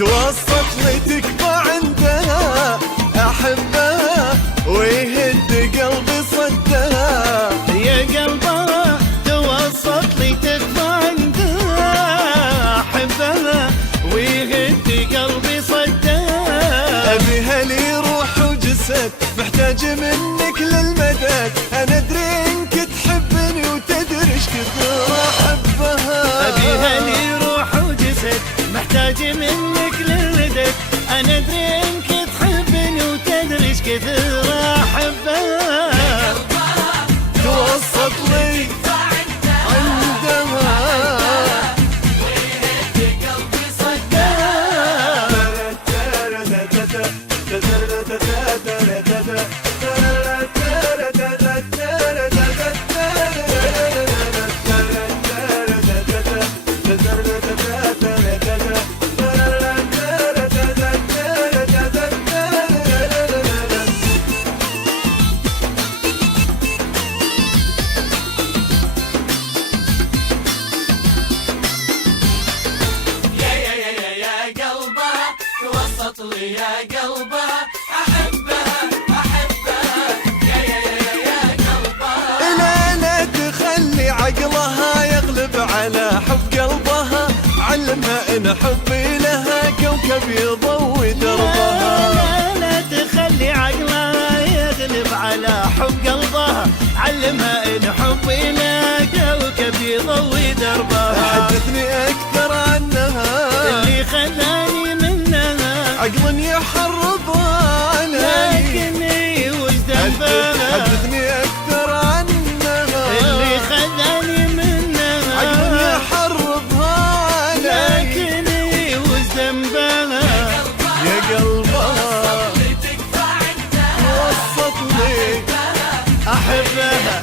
توسط لي تكفى عندها، أحبها ويهد قلبي صدها. يا قلبها توسط لي تكفى عندها، أحبها ويهد قلبي صدها. أبيها لي روح وجسد، محتاج منك للمدد. أنا أدري إنك تحبني وتدري إيش كثر أحبها. أبيها لي روح وجسد، محتاج منك للمدد. أنا أدري إنك تحبني وتدري إيش كثر أحبها. توسط لي عندها ويهد قلبي صدها. يا قلبها أحبها أحبها يا قلبها. لا تخلي عقلها يغلب على حب قلبها. علمها إن حبي لها كوكب يضوي دربها. لا تخلي عقلها يغلب على حب قلبها. علمها إن حبي لها كوكب يضوي دربها. حدثني أكثر عنها اللي خذاني منها عقل يحرضها علي. لكني وش ذنبها. حدثني أكثر عنها اللي خذاني منها عقل يحرضها علي. لكني وش ذنبها. يا قلبها توسط لي أحبها.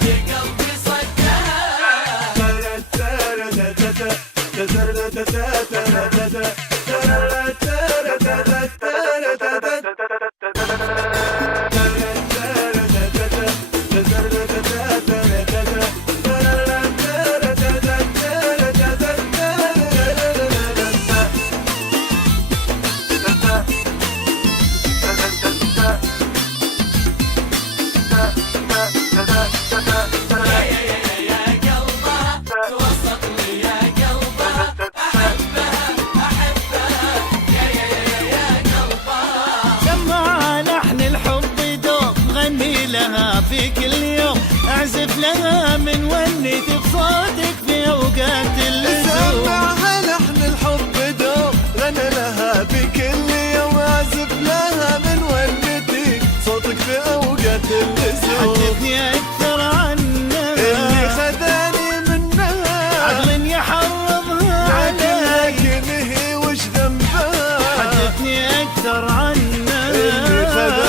لها في كل يوم أعزف لها من ونيت بصوتك في أوقات اللزوم. سمعها لحن الحب دوم غنى لها في كل يوم. أعزف لها من ونيتي صوتك في أوقات اللزوم. حدثني أكثر عنها اللي خذاني منها عقل يحرضها علي. لكن هي وش ذنبها. حدثني أكثر عنها اللي خذاني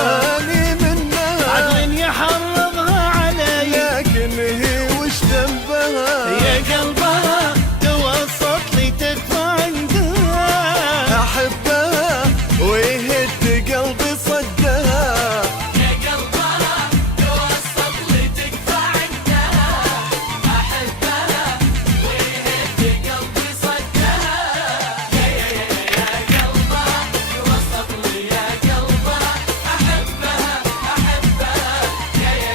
يحرضها علي. لكن هي وش ذنبها. يا قلبها توسط لي تكفى عندها. أحبها ويهد قلبي صدها. يا قلبها توسط لي تكفى عندها. أحبها ويهد قلبي صدها. يا قلبها توسط لي يا قلبها. أحبها أحبها يا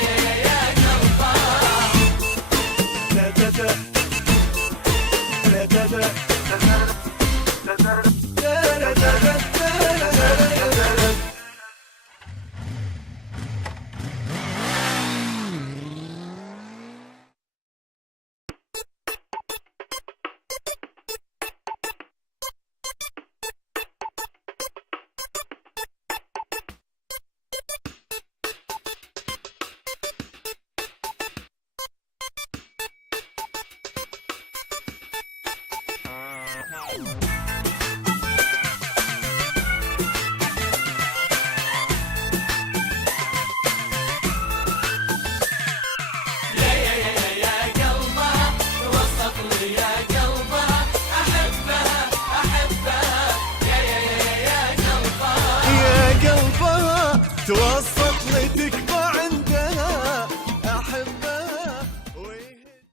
توسط